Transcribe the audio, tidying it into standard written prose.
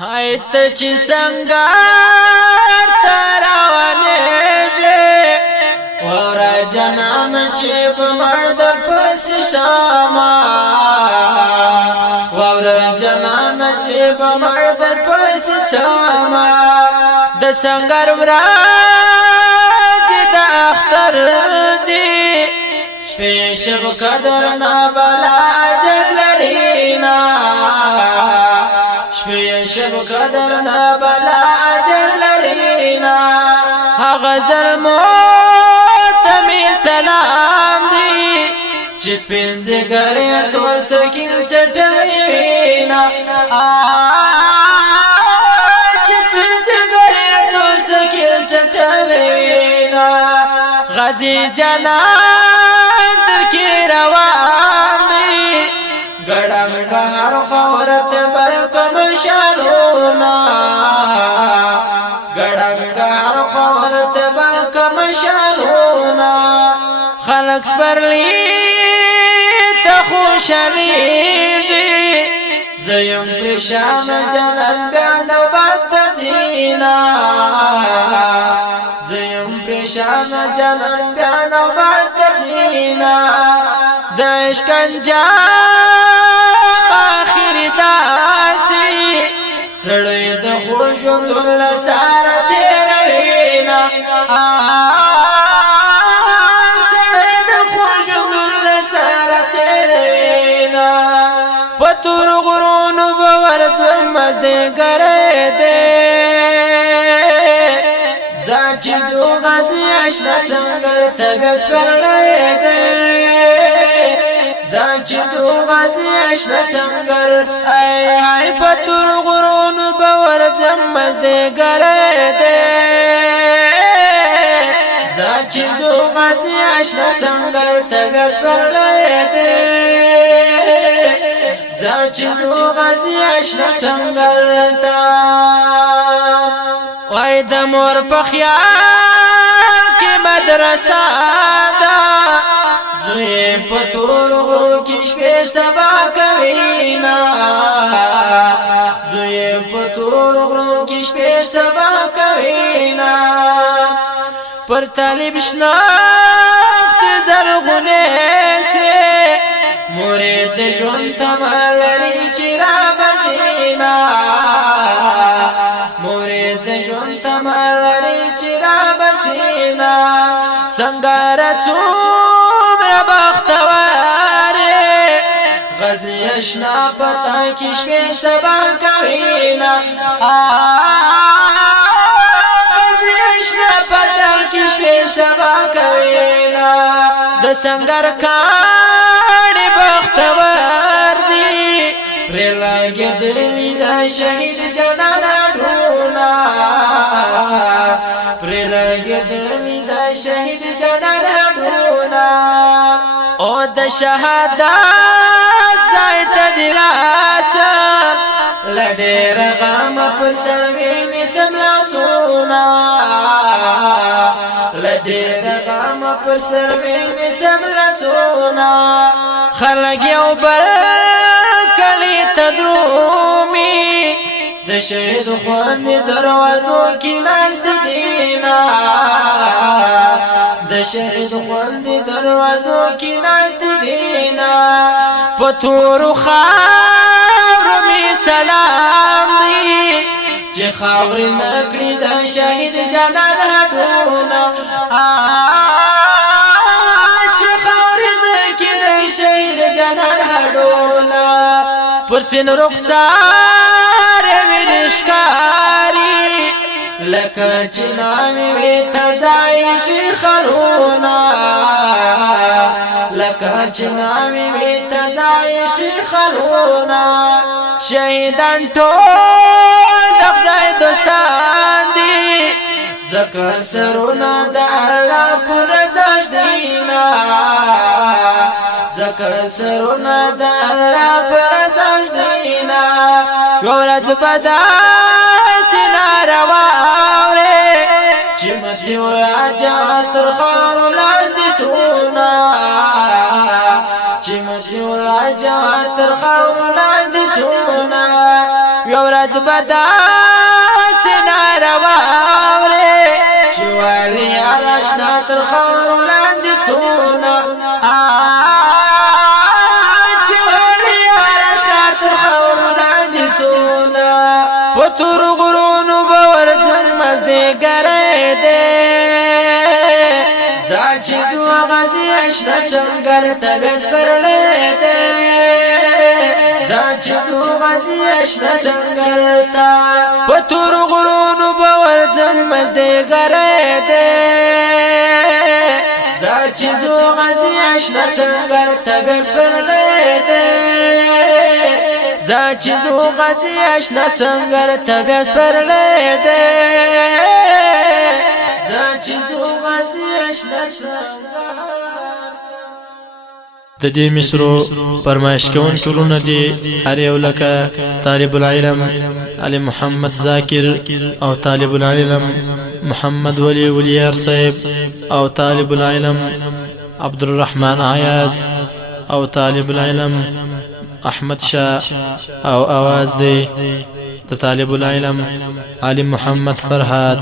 هاي ته چې سنگار تراوانېږي ورا جنان چې په مرد پس شاما ورا جنان چې په مرد پس شاما د سنگار ورځ د اختر دی شپې شب قدر نه بلا جلرینا شب قدر نا بلا اجر لرینا غزل موتمی سلام دی جس پین زگری تو سکین چٹوینا جس پین زگری تو سکین چٹوینا غزی جنان در کی روان دی گڑم گہر خورت بلکم شانونا گڑم گہر خورت بلکم شانونا خلق سپرلی تخوشلیږي زیم پریشان جنن بیان وقت زینا زیم پریشان جنن بیان وقت زینا د اشکنجا سړی د خوشوند لساره تیروینا سړی د خوشوند لساره تیروینا پتور غرونو بورځم مزدګری دی زاچې جو غازی آشنا سنگر طبیعت سپرلی دی زاچې جو غازی آشنا سنگر ای های پتور غرونو بورځم مزدګری دی زاچې جو غازی آشنا سنگر طبیعت سپرلی دی زاچې جو غازی آشنا سنگر تا وای د مور په خیال کې مدرسه ده زوی په تور غرو کې شپې سبا کوینا زوی په تور غرو کې شپې سبا کوینا پر طالب شناخت زرغونه سوی مورې د ژوند تمه لري چې را بسینا مورې د ژوند تمه لري چې را بسینا څنګه څومره بختور غزی اشنا پتا کې شپې سبا کوینا غزی اشنا پتا کې شپې سبا کوینا د سنگر کاڼي بختور دی پرې لګېدلي د شهید جنان ډونه پرې لګېدلي د شهید جنان ډونه او د شهادت ځای ته دې راسم له ډېر غمه پر سر مې نیسم لاسونه له ډېر غمه پر سر مې نیسم لاسونه خلک یو بل کلي ته درومي د شهید خوندې دروازو کې ناست دینه د شهید خوندې دروازو کې ناست دینه په تورو خاورو مې سلام دی چې خاورې نکړي د شهید جانان هډونه چې خاورې نکړي د شهید جانان هډونه پر سپین رخسار وینې ښکاري لکه چې نامې وي تازه شي خلونه لکه چې نامې وي تازه شي خلونه شهیدان ټول د خدای دوستان دي ځکه سرونه د الله پر رضا ږدينا ځکه سرونه د الله پر رضا ږدينا یو ورځ به داسې ناروا اورې چې متي ولاجه تر خاورو لاندې سونه چې متي ولاجه تر خاورو لاندې سونه یو ورځ به بدا سناروا وره چوالی آراشنا تر خورو لاندی سونا چوالی آراشنا تر خورو لاندی سونا پتر غرونو باورزن مزده گره ده زاچی دو غزی اشنا سنگر تبس پرله ده زاچی دو غزی اشنا سنگر تا پتر غرونو باورزن مزده گره ده زاچی دو غزی اشنا سنگر تبس پرله ده زاچی دو غزی اشنا سنگر تبس پرله ده زاچی دو غزی اشنا سنگر د دې مصرو فرمایش کون کلونه دي هر یو لکه طالب العلم علي محمد ذاکر او طالب العلم محمد ولی ولیار صاحب او طالب العلم عبد الرحمن عیاز او طالب العلم احمد شاه او اواز دی د طالب العلم علي محمد فرهاد